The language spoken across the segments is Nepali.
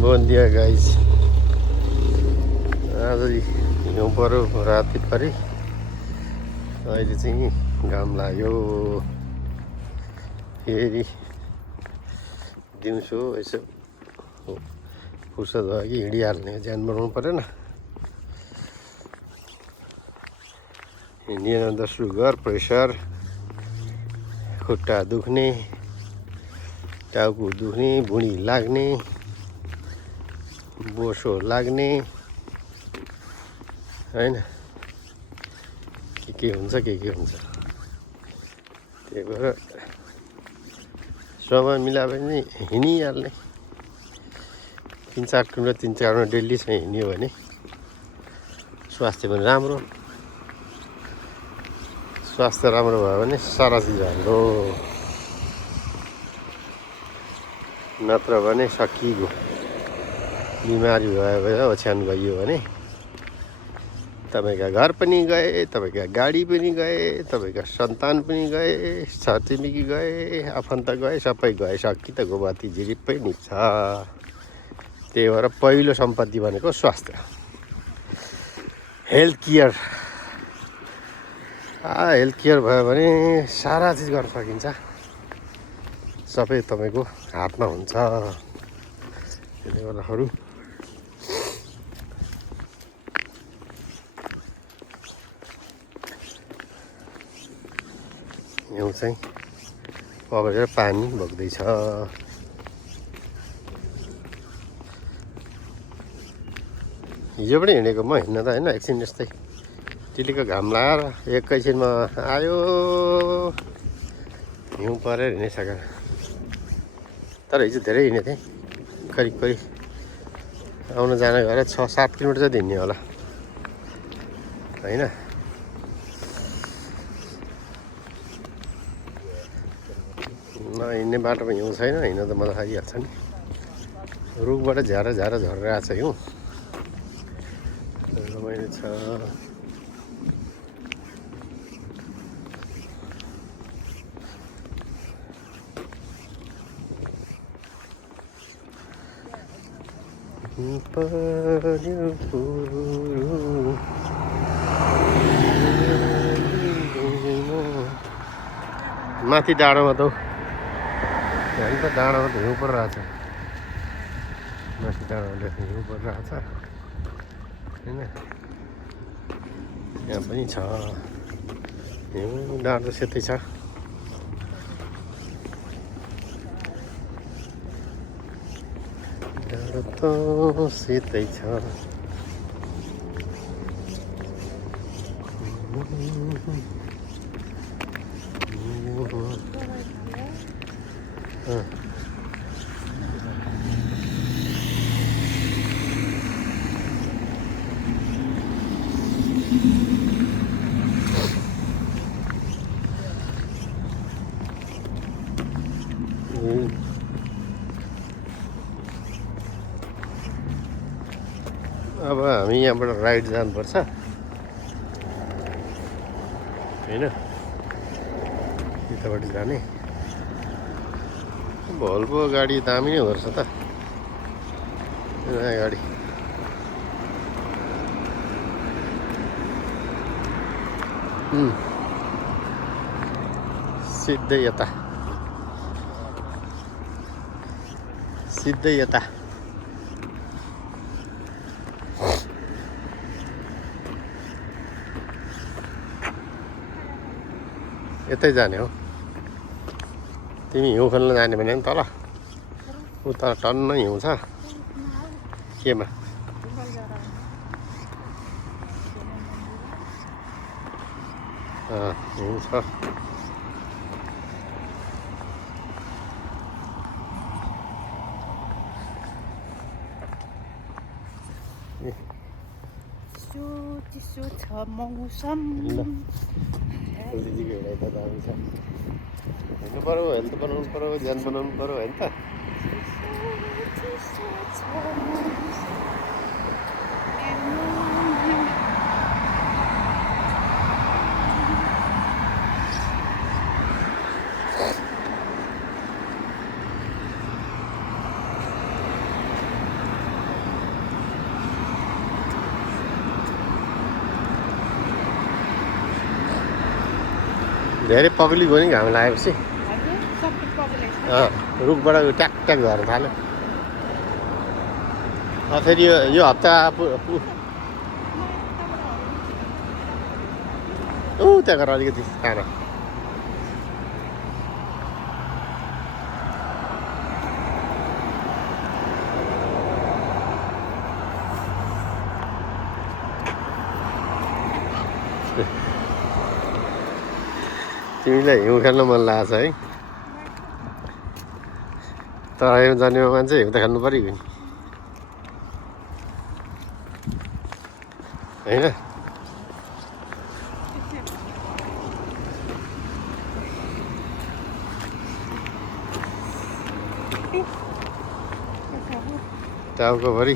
Bom dia guys. आज हिउँ पऱ्यो राति परि अहिले चाहिँ घाम लाग्यो फेरि दिउँसो यसो फुर्सद भयो कि हिँडिहाल्ने ज्यान बनाउनु परेन हिँडिएन त सुगर प्रेसर खुट्टा दुख्ने टाउको दुख्ने भुँडी लाग्ने बोसो लाग्ने हैन के हुन्छ हुन्छ त्यही भएर समय मिलायो भने हिँडिहाल्ने 3-4 किलोमिटर डेली चाहिँ हिँड्यो भने स्वास्थ्य पनि राम्रो स्वास्थ्य राम्रो भयो भने सारा चिज हाम्रो नत्र भने सकिगयो बिमारी भयो ओछ्यान गइयो भने तपाईका घर पनि गए तपाईका गाडी पनि गए तपाईका सन्तान पनि गए छरछिमेकी गए आफन्त गए सबै गए सकी त गोबाती झिरिप्पै निप्छ त्यही भएर पहिलो सम्पत्ति भनेको स्वास्थ्य हेल्थ केयर हेल्थ केयर भयो भने सारा चिज गर्न सकिन्छ सबै तपाईको हातमा हुन्छ त्यसले गर्दाखेरि हिउँ चाहिँ पगलेर पानी बग्दैछ हिजो पनि हिँडेको म हिँड्न त होइन एकछिन यस्तै टिलीको घाम लगाएर एकैछिनमा आयो हिउँ परेर हिँडिसकेर तर हिजो धेरै हिँडेको थिएँ करिब आउन जान गएर 6-7 किलोमिटर चाहिँ हिँड्ने होला होइन हिँड्ने बाटोमा हिउँ छैन हिँड्न त मजा खाइहाल्छ नि रुखबाट झरेर झरिरहेको छ हिउँ रमाइलो छ माथि डाँडोमा त होइन त डाँडामा त हिउँ परिरहेछ माथि डाँडामा हिउँ परिरहेछ होइन यहाँ पनि छ हिउँ डाँडो सेतै छ डाँडो त सेतै छ अब हामी यहाँबाट राइड जानुपर्छ होइन यताबाट जाने भल्भो गाडी दामी नै हुँदो रहेछ त नयाँ गाडी सिधै यता यतै जाने हो तिमी हिउँ खेल्न जाने भने नि तल उता टन्न हिउँ छ केमा हिउँ छ चिसो छ मौसम दिदीको हिँडाइ त दामी छ हिँड्नु पऱ्यो हेल्थ बनाउनु पऱ्यो ज्यान बनाउनु पऱ्यो होइन त धेरै पग्ली गयो नि घाम लागेपछि हजुर सबै पग्लेछ रुखबाट ट्याक ट्याक झर्न थाल्यो फेरि यो हप्ता त्यहाँ गएर अलिकति खाना तिमीलाई हिउँ खेल्न मन लागेको छ है तराईमा जन्मेको मान्छे हिउँ त खेल्नु पऱ्यो नि होइन टाउकोभरि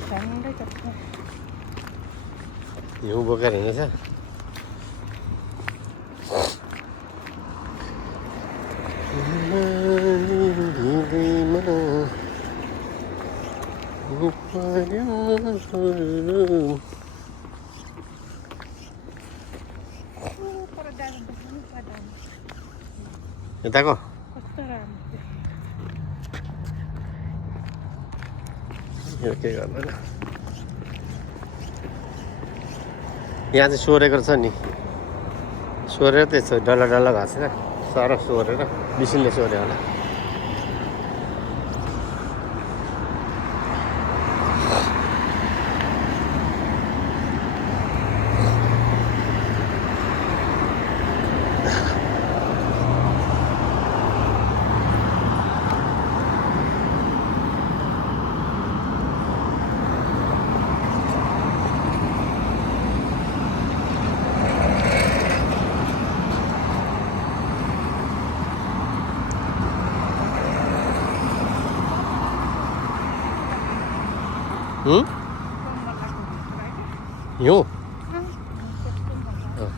हिउँ बोकेर हिँडेछ यताको यो के गर्दैन यहाँ चाहिँ सोरेको छ नि सोरेर त्यसो डल्ला डल्ला भएको छ सरफ सोरेर मिसिनले सोऱ्यो होला हिउँ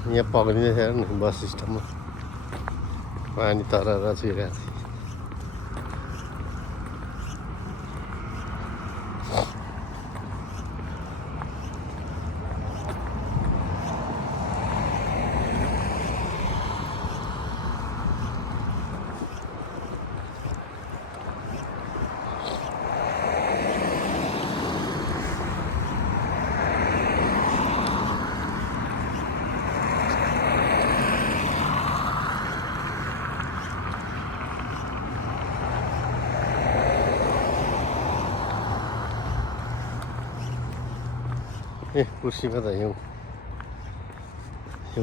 यहाँ पक्रिँदैछ हेर्नु बस स्टपमा पानी तरर छिरेको छ ए कुर्सीमा त हिउँ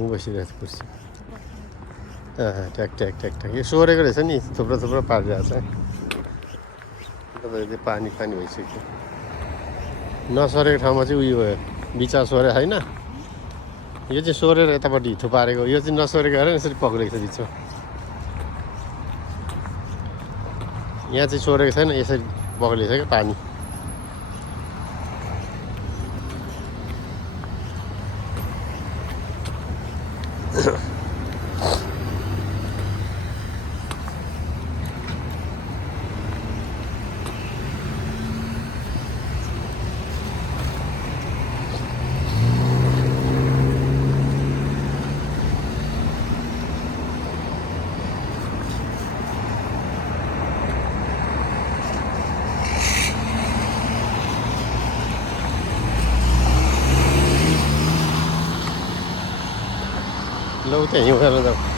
बसिरहेको छ कुर्सी ट्याक ट्याक ट्याक ट्याक यो सोरेको रहेछ नि थुप्रो थुप्रो पारिरहेको छ तपाईँको पानी पानी भइसक्यो नसरेको ठाउँमा चाहिँ उयो भयो बिचा सोरे होइन यो चाहिँ सोरेर यतापट्टि थुपारेको यो चाहिँ नसोरेको हेर यसरी पक्रेको छ बिचमा यहाँ चाहिँ सोरेको छैन यसरी पक्रेको छ क्या पानी लौ त्यहाँ हिउँ हेर्न जाऊ